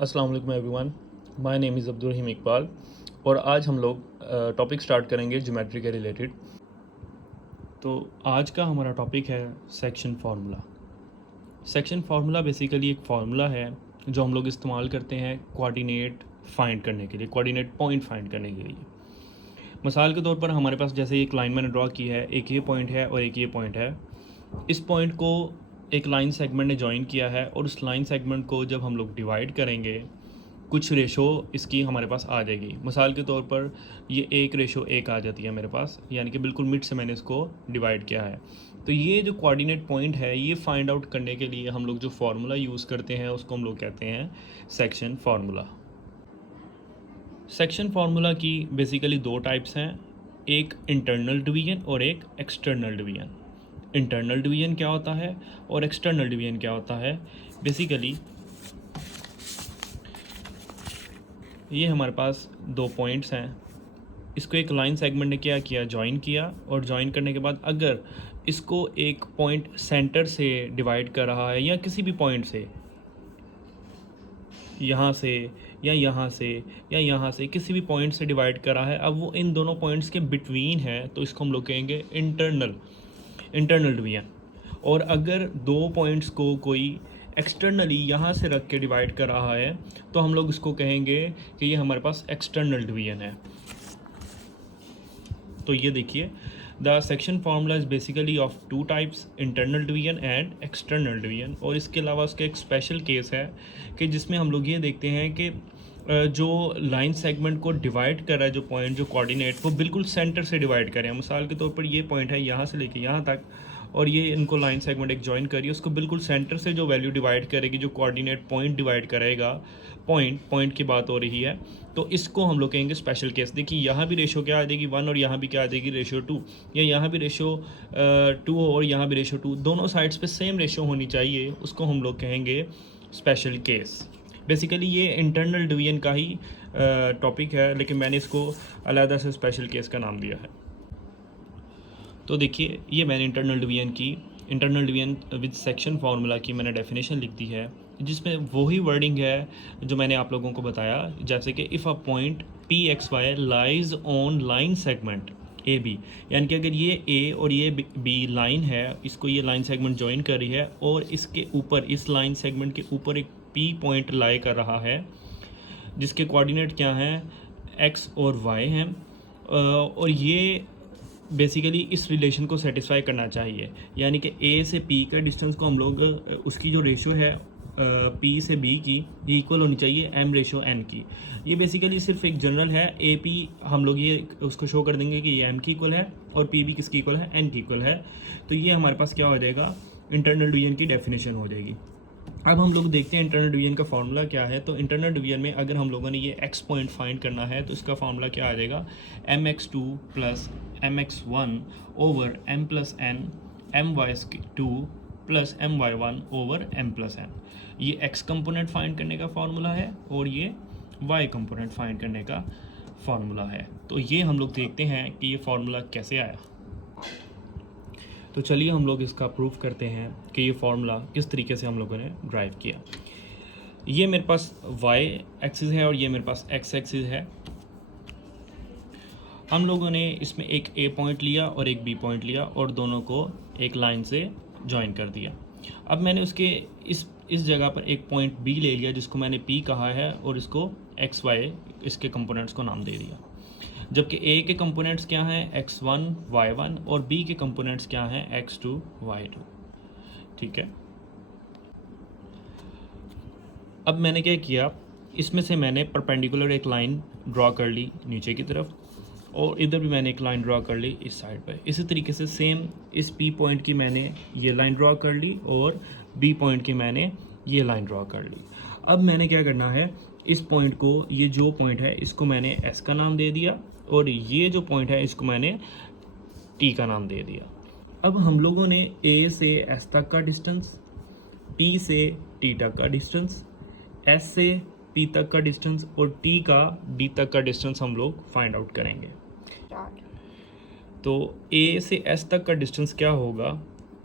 अस्सलाम वालेकुम everyone, my name is Abdul Rahim Iqbal और आज हम लोग टॉपिक स्टार्ट करेंगे ज्योमेट्री के रिलेटेड। तो आज का हमारा टॉपिक है section formula. Section formula basically एक फार्मूला है जो हम लोग इस्तेमाल करते हैं कोऑर्डिनेट फाइंड करने के लिए, कोऑर्डिनेट पॉइंट फाइंड करने के लिए। मिसाल के तौर पर हमारे पास जैसे एक लाइन मैंने ड्रॉ की है, एक ये पॉइंट है और एक ये पॉइंट है। इस पॉइंट को एक लाइन सेगमेंट ने ज्वाइन किया है और उस लाइन सेगमेंट को जब हम लोग डिवाइड करेंगे कुछ रेशो इसकी हमारे पास आ जाएगी। मिसाल के तौर पर ये 1:1 आ जाती है मेरे पास, यानी कि बिल्कुल मिड से मैंने इसको डिवाइड किया है। तो ये जो कोऑर्डिनेट पॉइंट है ये फाइंड आउट करने के लिए हम लोग जो फार्मूला यूज़ करते हैं उसको हम लोग कहते हैं सेक्शन फार्मूला। सेक्शन फार्मूला की बेसिकली दो टाइप्स हैं, एक इंटरनल डिवीजन और एक एक्सटर्नल डिवीजन। इंटरनल डिवीजन क्या होता है और एक्सटर्नल डिवीजन क्या होता है? बेसिकली ये हमारे पास दो पॉइंट्स हैं, इसको एक लाइन सेगमेंट ने क्या किया, ज्वाइन किया, और ज्वाइन करने के बाद अगर इसको एक पॉइंट सेंटर से डिवाइड कर रहा है या किसी भी पॉइंट से, यहाँ से या यहाँ से या यहाँ से किसी भी पॉइंट से डिवाइड कर रहा है, अब वो इन दोनों पॉइंट्स के बिटवीन है तो इसको हम लोग कहेंगे इंटरनल डिवीजन। और अगर दो पॉइंट्स को कोई एक्सटर्नली यहाँ से रख के डिवाइड कर रहा है तो हम लोग इसको कहेंगे कि ये हमारे पास एक्सटर्नल डिवीजन है। तो ये देखिए, the section formula is basically of two types, internal division and external division. और इसके अलावा उसका एक स्पेशल केस है कि जिसमें हम लोग ये देखते हैं कि जो लाइन सेगमेंट को डिवाइड कर रहा है, जो पॉइंट, जो कोऑर्डिनेट, वो बिल्कुल सेंटर से डिवाइड करें। मिसाल के तौर पर ये पॉइंट है यहाँ से लेके यहाँ तक, और ये इनको लाइन सेगमेंट एक ज्वाइन करिए, उसको बिल्कुल सेंटर से जो वैल्यू डिवाइड करेगी, जो कोऑर्डिनेट पॉइंट डिवाइड करेगा, पॉइंट की बात हो रही है, तो इसको हम लोग कहेंगे स्पेशल केस। देखिए यहाँ भी रेशो क्या आ जाएगी 1 और यहाँ भी क्या आ जाएगी रेशो 2, या यहाँ भी रेशो 2 और यहाँ भी रेशो 2, दोनों साइड्स पे सेम रेशो होनी चाहिए, उसको हम लोग कहेंगे स्पेशल केस। बेसिकली ये इंटरनल डिवीजन का ही टॉपिक है, लेकिन मैंने इसको अलहदा से स्पेशल केस का नाम दिया है। तो देखिए, ये मैंने internal division with section formula की मैंने डेफिनेशन लिख दी है, जिसमें वही वर्डिंग है जो मैंने आप लोगों को बताया, जैसे कि if a point P X Y lies on line segment A B, यानी कि अगर ये ए और ये बी लाइन है, इसको ये लाइन सेगमेंट ज्वाइन कर रही है और इसके ऊपर, इस लाइन सेगमेंट के ऊपर एक पी पॉइंट लाई कर रहा है, जिसके कोऑर्डिनेट क्या हैं, एक्स और वाई हैं, और ये बेसिकली इस रिलेशन को सेटिस्फाई करना चाहिए, यानी कि ए से पी का डिस्टेंस को हम लोग उसकी जो रेशो है पी से बी की, ये इक्वल होनी चाहिए एम रेशो एन की। ये बेसिकली सिर्फ एक जनरल है, ए पी हम लोग ये उसको शो कर देंगे कि ये एम की इक्वल है और पी भी किसकी इक्वल है, एन की इक्वल है। तो ये हमारे पास क्या हो जाएगा, इंटरनल डिवीजन की डेफिनेशन हो जाएगी। अब हम लोग देखते हैं इंटरनल डिवीजन का फार्मूला क्या है। तो इंटरनल डिवीजन में अगर हम लोगों ने ये एक्स पॉइंट फाइंड करना है तो इसका फार्मूला क्या आ जाएगा, mx2 plus mx1 over m plus n my2 plus my1 over m plus n। ये x कंपोनेंट फाइंड करने का फार्मूला है और ये y कंपोनेंट फाइंड करने का फार्मूला है। तो ये हम लोग देखते हैं कि ये फार्मूला कैसे आया। तो चलिए हम लोग इसका प्रूफ करते हैं कि ये फार्मूला किस तरीके से हम लोगों ने ड्राइव किया। ये मेरे पास y एक्सिस है और ये मेरे पास x एक्सिस है। हम लोगों ने इसमें एक a पॉइंट लिया और एक b पॉइंट लिया और दोनों को एक लाइन से ज्वाइन कर दिया। अब मैंने उसके इस जगह पर एक पॉइंट b ले लिया जिसको मैंने p कहा है और इसको x y इसके कंपोनेंट्स को नाम दे दिया, जबकि a के कंपोनेंट्स क्या हैं, x1 y1, और b के कंपोनेंट्स क्या हैं, x2 y2। ठीक है, अब मैंने क्या किया, इसमें से मैंने परपेंडिकुलर एक लाइन ड्रॉ कर ली नीचे की तरफ और इधर भी मैंने एक लाइन ड्रॉ कर ली इस साइड पर। इसी तरीके से सेम इस p पॉइंट की मैंने ये लाइन ड्रॉ कर ली और b पॉइंट की मैंने ये लाइन ड्रॉ कर ली। अब मैंने क्या करना है, इस पॉइंट को, ये जो पॉइंट है इसको मैंने s का नाम दे दिया और ये जो पॉइंट है इसको मैंने t का नाम दे दिया। अब हम लोगों ने a से s तक का डिस्टेंस, p से t तक का डिस्टेंस, s से p तक का डिस्टेंस और t का d तक का डिस्टेंस हम लोग फाइंड आउट करेंगे। तो a से s तक का डिस्टेंस क्या होगा,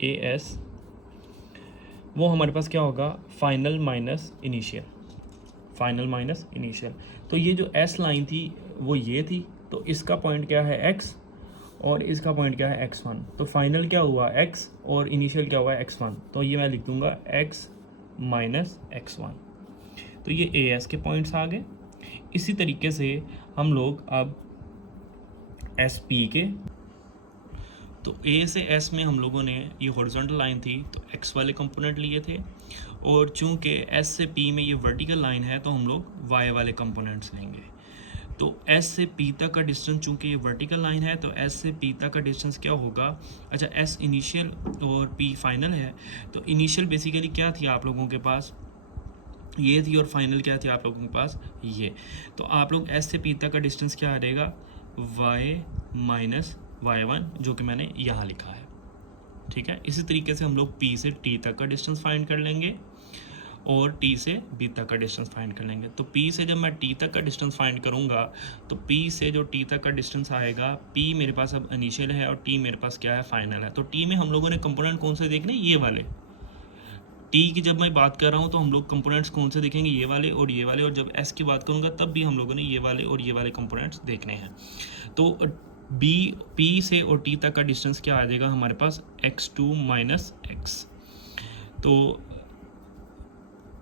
as, वो हमारे पास क्या होगा, final minus initial. Final minus initial. तो ये जो एस लाइन थी वो ये थी, तो इसका पॉइंट क्या है एक्स और इसका पॉइंट क्या है x1। तो फाइनल क्या हुआ x और इनिशियल क्या हुआ x1, तो ये मैं लिख दूंगा x माइनस x1। तो ये ए एस के पॉइंट्स आ गए। इसी तरीके से हम लोग अब एस पी के, तो ए से एस में हम लोगों ने ये हॉरिजॉन्टल लाइन थी तो एक्स वाले कंपोनेंट लिए थे, और चूंकि एस से पी में ये वर्टिकल लाइन है तो हम लोग वाई वाले कंपोनेंट्स लेंगे। तो एस से पी तक का डिस्टेंस, चूंकि ये वर्टिकल लाइन है तो एस से पी तक का डिस्टेंस क्या होगा, अच्छा एस इनिशियल और पी फाइनल है। तो इनिशियल बेसिकली क्या थी आप लोगों के पास, ये थी, और फाइनल क्या थी आप लोगों के पास, ये। तो आप लोग एस से पी तक का डिस्टेंस क्या आ जाएगा, y माइनस y1, जो कि मैंने यहाँ लिखा है, ठीक है। इसी तरीके से हम लोग p से t तक का डिस्टेंस फाइंड कर लेंगे और t से b तक का डिस्टेंस फाइंड कर लेंगे। तो p से जब मैं t तक का डिस्टेंस फाइंड करूँगा तो p से जो t तक का डिस्टेंस आएगा, p मेरे पास अब इनिशियल है और t मेरे पास क्या है, फाइनल है। तो t में हम लोगों ने कंपोनेंट कौन से देखने, ये वाले। टी की जब मैं बात कर रहा हूँ तो हम लोग कंपोनेंट्स कौन से देखेंगे, ये वाले और ये वाले, और जब एस की बात करूँगा तब भी हम लोगों ने ये वाले और ये वाले कंपोनेंट्स देखने हैं। तो बी पी से और टी तक का डिस्टेंस क्या आ जाएगा हमारे पास, x2 माइनस एक्स। तो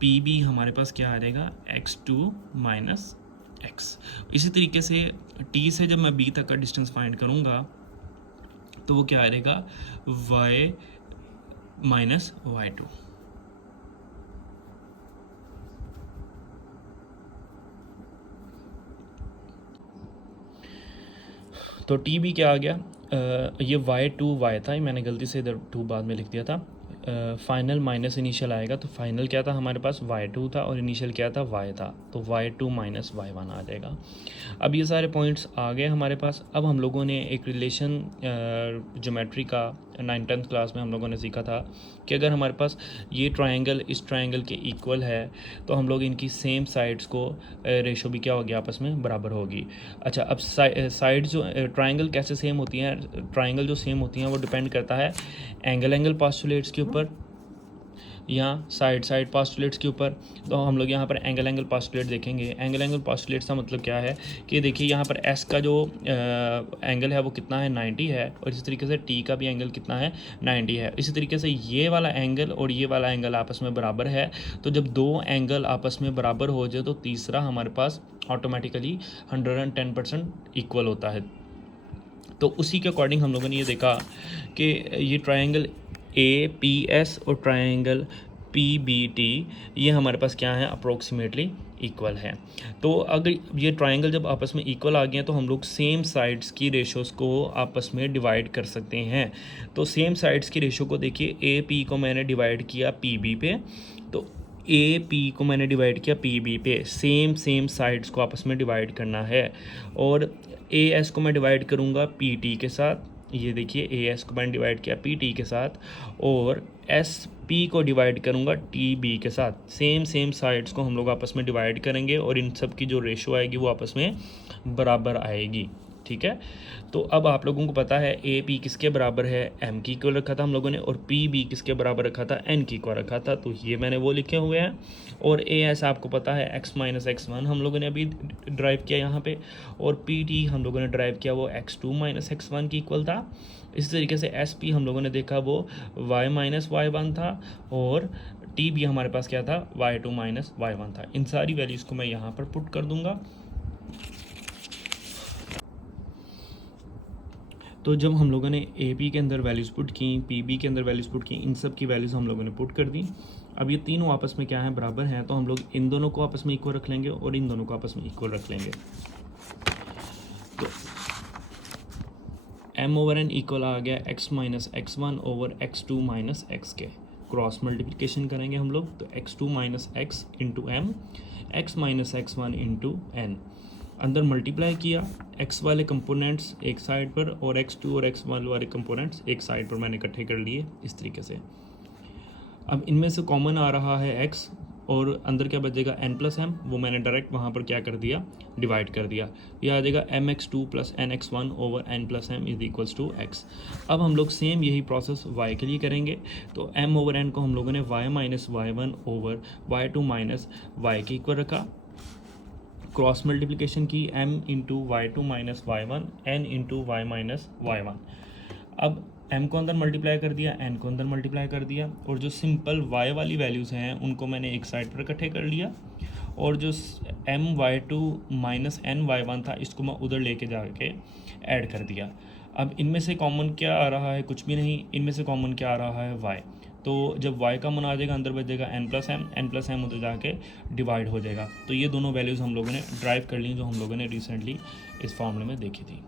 पी बी हमारे पास क्या आ जाएगा, x2 माइनस एक्स। इसी तरीके से टी से जब मैं बी तक का डिस्टेंस फाइंड करूँगा तो वो क्या आ जाएगा, y माइनस y2। तो टी बी क्या आ गया, ये y2 था, मैंने गलती से इधर 2 बाद में लिख दिया था। फाइनल माइनस इनिशियल आएगा, तो फाइनल क्या था हमारे पास, y2 था, और इनिशियल क्या था, y था, तो y2 माइनस y1 आ जाएगा। अब ये सारे पॉइंट्स आ गए हमारे पास। अब हम लोगों ने एक रिलेशन ज्योमेट्री का 9th क्लास में हम लोगों ने सीखा था कि अगर हमारे पास ये ट्रायंगल इस ट्रायंगल के इक्वल है तो हम लोग इनकी सेम साइड्स को रेशो भी क्या होगी, आपस में बराबर होगी। अच्छा, अब साइड जो ट्रायंगल कैसे सेम होती हैं, ट्रायंगल जो सेम होती हैं वो डिपेंड करता है एंगल पास्टुलेट्स के ऊपर या साइड पास्टुलेट्स के ऊपर। तो हम लोग यहाँ पर एंगल पास्टुलेट देखेंगे। एंगल पास्टुलेट्स का मतलब क्या है कि देखिए यहाँ पर एस का जो एंगल है वो कितना है, 90 है, और इसी तरीके से टी का भी एंगल कितना है, 90 है। इसी तरीके से ये वाला एंगल और ये वाला एंगल आपस में बराबर है। तो जब दो एंगल आपस में बराबर हो जाए तो तीसरा हमारे पास ऑटोमेटिकली 110% इक्वल होता है। तो उसी के अकॉर्डिंग हम लोगों ने ये देखा कि ये ट्रायंगल ए पी एस और ट्रायंगल पी बी टी ये हमारे पास क्या है, अप्रोक्सीमेटली इक्वल है। तो अगर ये ट्रायंगल जब आपस में इक्वल आ गए हैं तो हम लोग सेम साइड्स की रेशोज़ को आपस में डिवाइड कर सकते हैं। तो सेम साइड्स की रेशो को देखिए, ए पी को मैंने डिवाइड किया पी बी पे, तो ए पी को मैंने डिवाइड किया पी बी पे। सेम साइड्स को आपस में डिवाइड करना है। और ए एस को मैं डिवाइड करूँगा पी टी के साथ, ये देखिए ए एस को मैंने डिवाइड किया पी टी के साथ, और एस पी को डिवाइड करूँगा टी बी के साथ। सेम साइड्स को हम लोग आपस में डिवाइड करेंगे और इन सब की जो रेशो आएगी वो आपस में बराबर आएगी, ठीक है। तो अब आप लोगों को पता है ए पी किसके बराबर है, एम की इक्वल रखा था हम लोगों ने, और पी बी किसके बराबर रखा था, एन की इक्वल रखा था। तो ये मैंने वो लिखे हुए हैं। और ए एस आपको पता है एक्स माइनस x1 हम लोगों ने अभी ड्राइव किया यहाँ पे, और पी टी हम लोगों ने ड्राइव किया वो x2 माइनस x1 की इक्वल था। इसी तरीके से एस पी हम लोगों ने देखा वो y माइनस y1 था, और टी बी हमारे पास क्या था, y2 माइनस y1 था। इन सारी वैल्यूज़ को मैं यहाँ पर पुट कर दूँगा। तो जब हम लोगों ने ए पी के अंदर वैल्यूज़ पुट की, पी बी के अंदर वैल्यूज़ पुट की, इन सब की वैल्यूज़ हम लोगों ने पुट कर दी। अब ये तीनों आपस में क्या है, बराबर हैं, तो हम लोग इन दोनों को आपस में इक्वल रख लेंगे और इन दोनों को आपस में इक्वल रख लेंगे। तो m ओवर n इक्वल आ गया x minus x1 over x2 minus x के। क्रॉस मल्टीप्लिकेशन करेंगे हम लोग, तो x2 minus x into M, x minus x1 into N. अंदर मल्टीप्लाई किया, x वाले कंपोनेंट्स एक साइड पर और x2 और x1 वाले कंपोनेंट्स एक साइड पर मैंने इकट्ठे कर लिए इस तरीके से। अब इनमें से कॉमन आ रहा है x, और अंदर क्या बचेगा n प्लस एम, वो मैंने डायरेक्ट वहाँ पर क्या कर दिया, डिवाइड कर दिया। ये आ जाएगा mx2 plus nx1 over n plus M is equals to x। अब हम लोग सेम यही प्रोसेस y के लिए करेंगे। तो m ओवर n को हम लोगों ने y minus y1 over y2 minus y के इक्वल रखा, क्रॉस मल्टीप्लिकेशन की m into Y two minus Y one N into Y minus Y one. अब m को अंदर मल्टीप्लाई कर दिया, n को अंदर मल्टीप्लाई कर दिया, और जो सिंपल y वाली वैल्यूज़ हैं उनको मैंने एक साइड पर इकट्ठे कर लिया, और जो m Y two minus N Y one था इसको मैं उधर लेके जाके ऐड कर दिया। अब इनमें से कॉमन क्या आ रहा है? कुछ भी नहीं। इनमें से कॉमन क्या आ रहा है? y। तो जब y कॉमन आ जाएगा अंदर बचेगा n प्लस m उधर जाके डिवाइड हो जाएगा। तो ये दोनों वैल्यूज़ हम लोगों ने ड्राइव कर ली जो हम लोगों ने रिसेंटली इस फॉर्मूले में देखी थी।